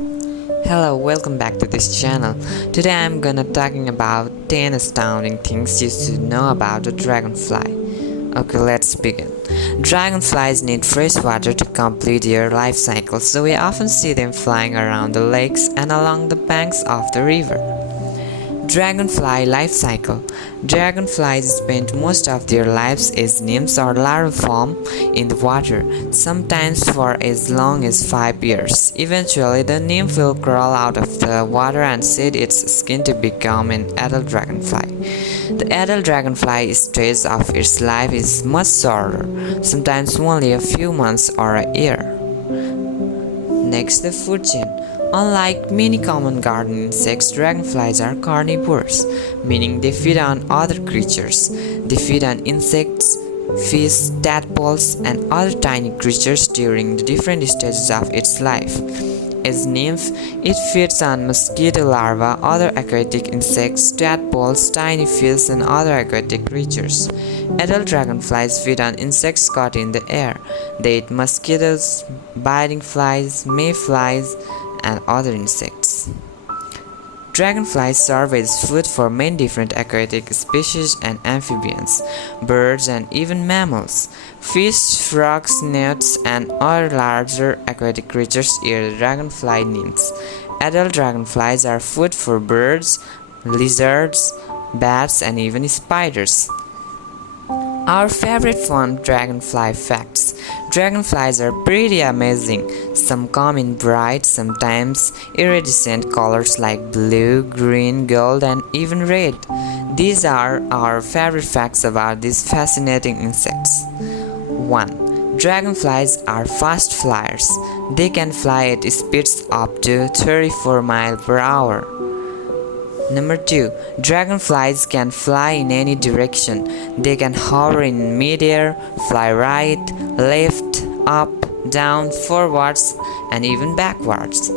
Hello, welcome back to this channel. Today I'm gonna talking about 10 astounding things you should know about a dragonfly. Okay, let's begin. Dragonflies need fresh water to complete their life cycle, so we often see them flying around the lakes and along the banks of the river. Dragonfly life cycle. Dragonflies spend most of their lives as nymphs or larval form in the water, sometimes for as long as 5 years. Eventually, the nymph will crawl out of the water and shed its skin to become an adult dragonfly. The adult dragonfly stage of its life is much shorter, sometimes only a few months or a year. Next, the food chain. Unlike many common garden insects, dragonflies are carnivores, meaning they feed on other creatures. They feed on insects, fish, tadpoles, and other tiny creatures during the different stages of its life. As nymph, it feeds on mosquito larvae, other aquatic insects, tadpoles, tiny fish, and other aquatic creatures. Adult dragonflies feed on insects caught in the air. They eat mosquitoes, biting flies, mayflies, and other insects. Dragonflies serve as food for many different aquatic species and amphibians, birds, and even mammals. Fish, frogs, newts, and other larger aquatic creatures eat the dragonfly nymphs. Adult dragonflies are food for birds, lizards, bats, and even spiders. Our favorite fun dragonfly facts. Dragonflies are pretty amazing. Some come in bright, sometimes iridescent colors like blue, green, gold, and even red. These are our favorite facts about these fascinating insects. 1. Dragonflies are fast flyers. They can fly at speeds up to 34 miles per hour. Number 2. Dragonflies can fly in any direction. They can hover in midair, fly right, left, up, down, forwards, and even backwards.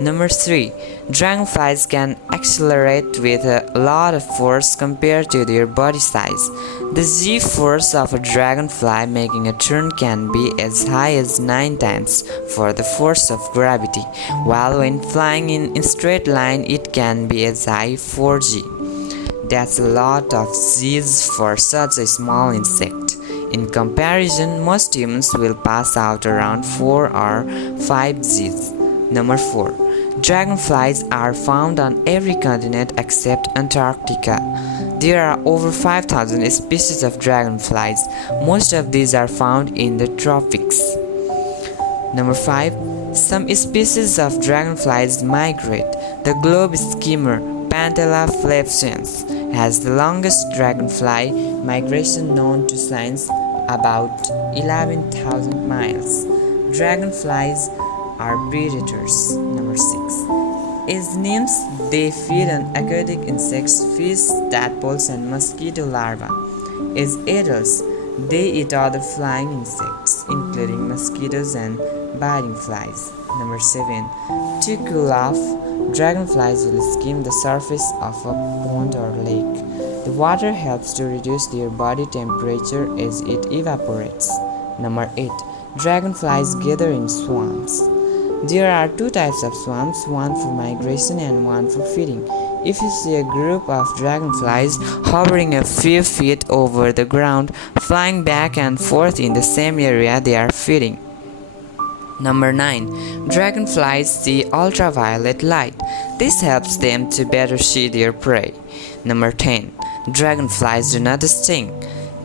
Number 3. Dragonflies can accelerate with a lot of force compared to their body size. The g-force of a dragonfly making a turn can be as high as 9 times for the force of gravity, while when flying in straight line it can be as high 4g. That's a lot of g's for such a small insect. In comparison, most humans will pass out around 4 or 5 g's. Number 4. Dragonflies are found on every continent except Antarctica. There are over 5,000 species of dragonflies. Most of these are found in the tropics. Number 5. Some species of dragonflies migrate. The globe skimmer Pantera flavescens has the longest dragonfly migration known to science, about 11,000 miles. Dragonflies are predators. Number 6. As nymphs, they feed on aquatic insects, fish, tadpoles, and mosquito larvae. As adults, they eat other flying insects, including mosquitoes and biting flies. Number 7. To cool off, dragonflies will skim the surface of a pond or lake. The water helps to reduce their body temperature as it evaporates. Number 8. Dragonflies gather in swarms. There are 2 types of swarms, one for migration and one for feeding. If you see a group of dragonflies hovering a few feet over the ground, flying back and forth in the same area, they are feeding. Number 9. Dragonflies see ultraviolet light. This helps them to better see their prey. Number 10. Dragonflies do not sting.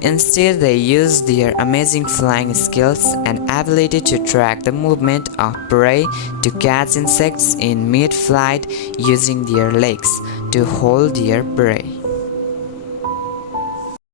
Instead, they use their amazing flying skills and ability to track the movement of prey to catch insects in mid-flight using their legs to hold their prey.